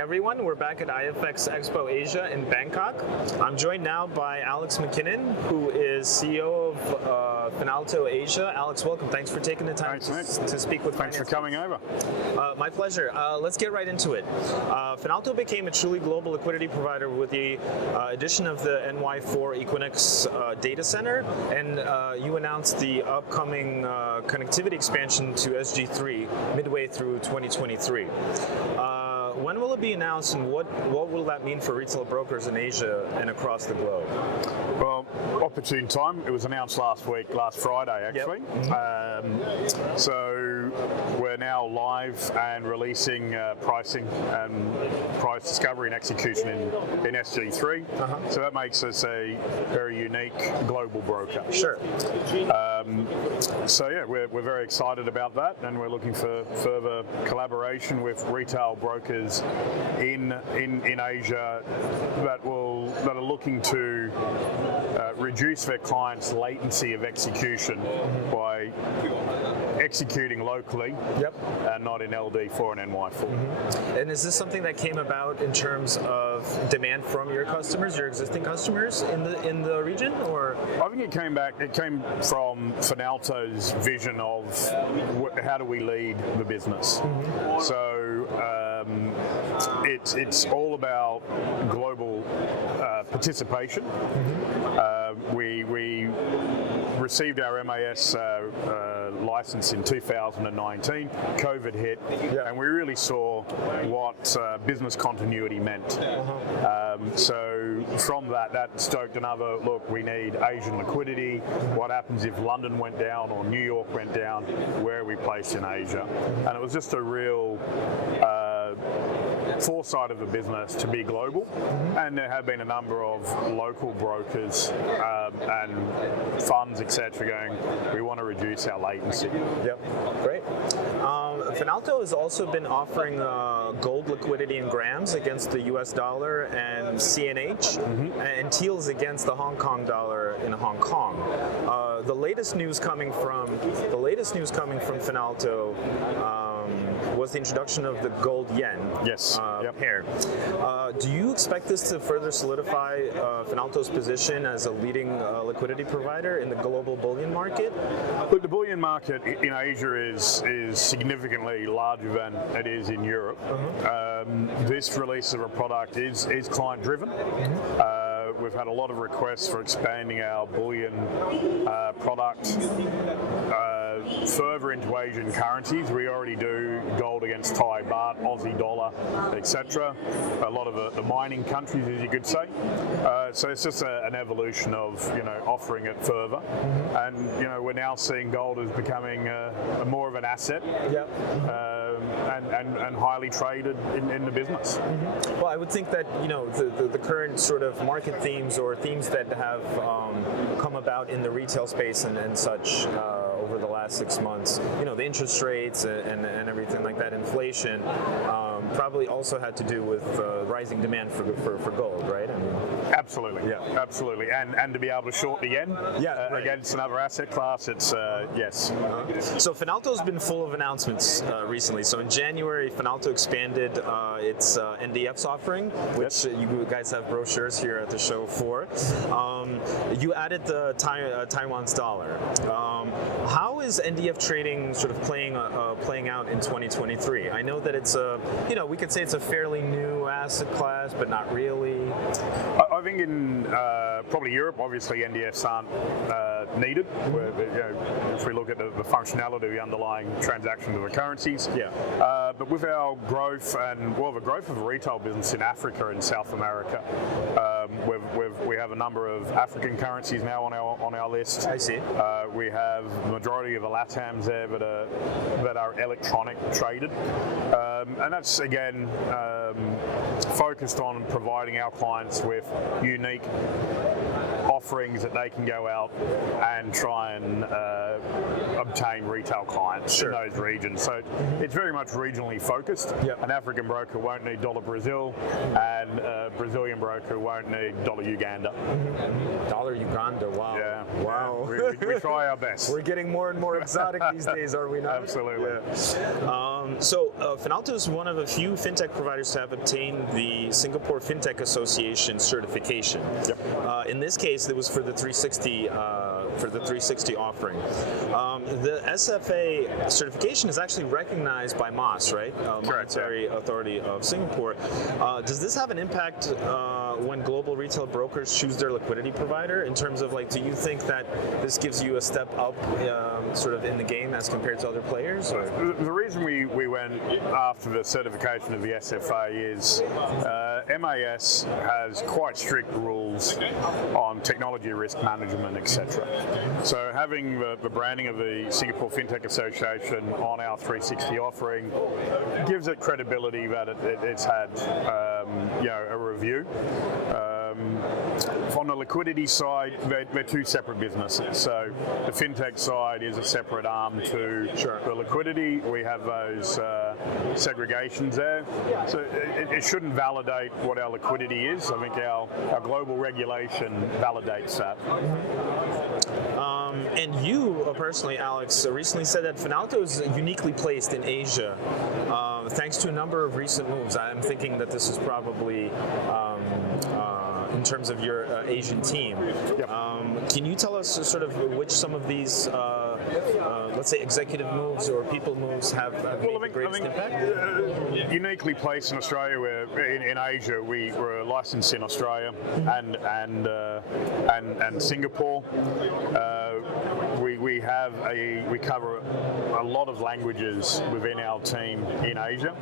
everyone, we're back at iFX Expo Asia in Bangkok. I'm joined now by Alex MacKinnon, who is CEO of Finalto Asia. Alex, welcome. Thanks for taking the time to speak with Thanks for coming over. My pleasure. Let's get right into it. Finalto became a truly global liquidity provider with the addition of the NY4 Equinix data center, and you announced the upcoming connectivity expansion to SG3 midway through 2023. When will it be announced, and what will that mean for retail brokers in Asia and across the globe? Well, opportune time. It was announced last Friday actually. Yep. So we're now live and releasing pricing and price discovery and execution in SG3. So that makes us a very unique global broker. Sure. So yeah, we're very excited about that, and we're looking for further collaboration with retail brokers in Asia that are looking to reduce their clients' latency of execution by executing locally and not in LD4 and NY4. And is this something that came about in terms of demand from your customers, your existing customers in the region, or? I think it came from Finalto's vision of how do we lead the business. So it's all about global participation. We received our MAS license in 2019. COVID hit, and we really saw what business continuity meant. So from that stoked another look. We need Asian liquidity. What happens if London went down or New York went down? Where are we placed in Asia? And it was just a real foresight of the business to be global, and there have been a number of local brokers and funds, etc., going, we want to reduce our latency. Yep, great. Finalto has also been offering gold liquidity in grams against the US dollar and CNH, and TEALs against the Hong Kong dollar in Hong Kong. The latest news coming from Finalto was the introduction of the gold yen pair. Do you expect this to further solidify Finalto's position as a leading liquidity provider in the global bullion market? Look, the bullion market in Asia is significantly larger than it is in Europe. This release of a product is client driven. We've had a lot of requests for expanding our bullion product further into Asian currencies. We already do gold against Thai baht, Aussie dollar, etc. A lot of the mining countries, as you could say. So it's just an evolution of offering it further, and we're now seeing gold as becoming more of an asset. And highly traded in the business. Well, I would think that the current sort of market themes or themes that have come about in the retail space and such over the last 6 months, the interest rates and everything like that, inflation, probably also had to do with rising demand for gold, right? I mean, absolutely, and to be able to short the yen against another asset class, it's yes. So Finalto's been full of announcements recently. So in January, Finalto expanded its NDFs offering, which you guys have brochures here at the show for. You added the Taiwan's dollar. How is NDF trading sort of playing out in 2023? I know that it's we could say it's a fairly new asset class, but not really. I think in probably Europe, obviously NDFs aren't needed. If we look at the functionality of the underlying transactions of the currencies. But with our growth and the growth of the retail business in Africa and South America, we have a number of African currencies now on our list. I see. We have the majority of the LATAMs there that are electronic traded, and that's again focused on providing our clients with unique offerings that they can go out and try and obtain retail clients in those regions. So it's very much regionally focused. An African broker won't need dollar Brazil, and a Brazilian broker won't need dollar Uganda. Dollar Uganda, wow. Yeah. Wow. We try our best. We're getting more and more exotic these days, are we not? Absolutely. So Finalto is one of a few fintech providers to have obtained the Singapore Fintech Association certification. In this case, it was for the 360 offering. The SFA certification is actually recognized by MAS, right? Monetary Authority of Singapore. Does this have an impact when global retail brokers choose their liquidity provider? In terms of, like, do you think that this gives you a step up sort of in the game as compared to other players? Or? The reason we went after the certification of the SFA is MAS has quite strict rules on technology risk management, etc. So having the branding of the Singapore Fintech Association on our 360 offering gives it credibility that it's had a review. On the liquidity side, they're two separate businesses. So the fintech side is a separate arm to the liquidity. We have those segregations there. So it shouldn't validate what our liquidity is. I think our global regulation validates that. And you personally, Alex, recently said that Finalto is uniquely placed in Asia thanks to a number of recent moves. I'm thinking that this is probably in terms of your Asian team. Can you tell us sort of which some of these, let's say, executive moves or people moves have made the greatest impact? Uniquely placed in Australia, in Asia, we're licensed in Australia and Singapore. We cover a lot of languages within our team in Asia.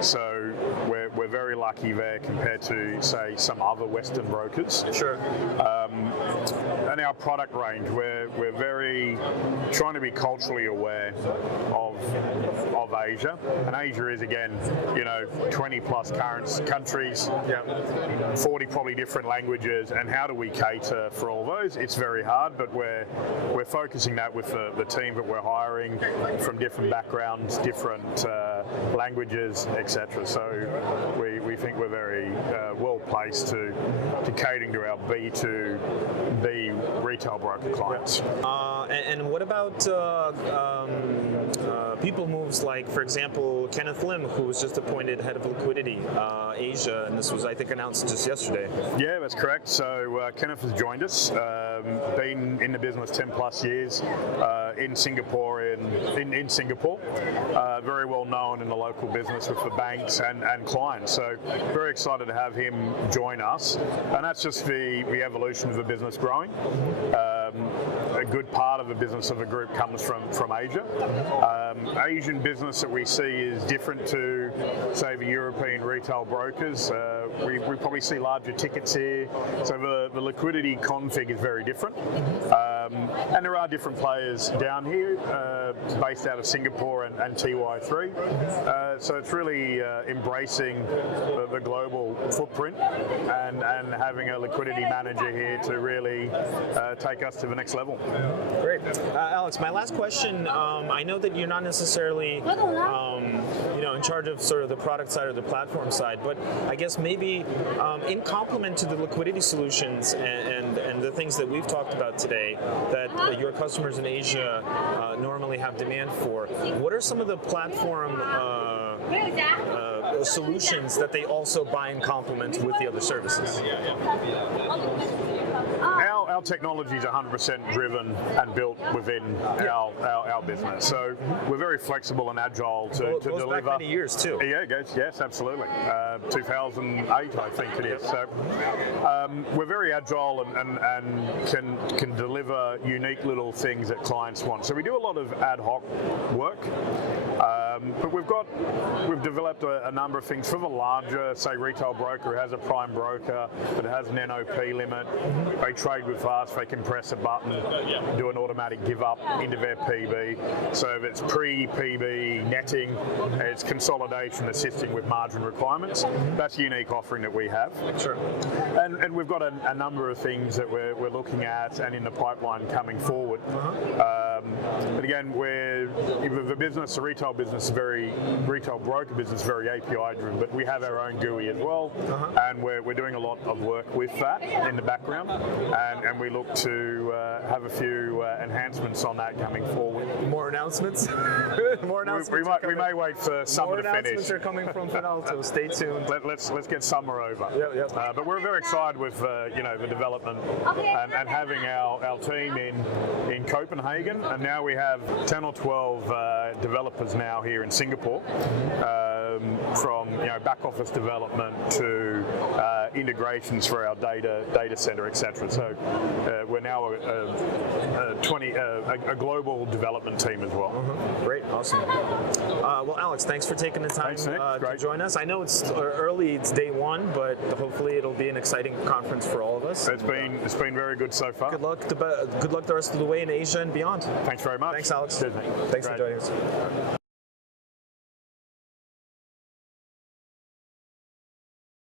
So we're very lucky there compared to, say, some other Western brokers. And our product range, we're very trying to be culturally aware of Asia. And Asia is, again, 20 plus countries, 40 probably different languages, and how do we cater for all those? It's very hard, but we're focusing that with the team that we're hiring from different backgrounds, different languages, etc. So we think we're very well placed to catering to our B2B retail broker clients. And what about people moves like, for example, Kenneth Lim, who was just appointed head of liquidity Asia, and this was, I think, announced just yesterday. Yeah, that's correct. So Kenneth has joined us, been in the business 10 plus years in Singapore, in Singapore, very well known in the local business with the banks and clients. So very excited to have him join us, and that's just the evolution of the business growing. A good part of the business of the group comes from Asia. Asian business that we see is different to, say, the European retail brokers. We probably see larger tickets here, so the liquidity config is very different. And there are different players down here, based out of Singapore and TY3. So it's really embracing the global footprint and having a liquidity manager here to really take us to the next level. Great. Alex, my last question, I know that you're not necessarily in charge of sort of the product side or the platform side, but I guess maybe in complement to the liquidity solutions and the things that we've talked about today that your customers in Asia normally have demand for, what are some of the platform solutions that they also buy in complement with the other services? Our technology is 100% driven and built within our business. So we're very flexible and agile to deliver. Back many years too. Yeah, it goes. Yes, absolutely. 2008, I think it is. So we're very agile and can deliver unique little things that clients want. So we do a lot of ad hoc work. But we've developed a number of things for the larger, say, retail broker who has a prime broker that has an NOP limit. They trade with class, they can press a button, do an automatic give up into their PB. So if it's pre-PB netting, it's consolidation assisting with margin requirements. That's a unique offering that we have. Sure. And we've got a number of things that we're looking at and in the pipeline coming forward. But again, the retail broker business is very API driven, but we have our own GUI as well, and we're doing a lot of work with that in the background, and we look to have a few enhancements on that coming forward. More announcements? More announcements. We may wait for summer to finish. More announcements are coming from Finalto. Stay tuned. Let's get summer over. Yep. But we're very excited with the development and having our team in Copenhagen, and now we have 10 or 12 developers now here in Singapore, from back office development to integrations for our data center, etc. So we're now a global development team as well. Great, awesome. Well, Alex, thanks for taking the time to join us. I know it's early; it's day one, but hopefully it'll be an exciting conference for all of us. It's been very good so far. Good luck the rest of the way in Asia and beyond. Thanks very much. Thanks, Alex. Cheers, mate. Thanks for joining us.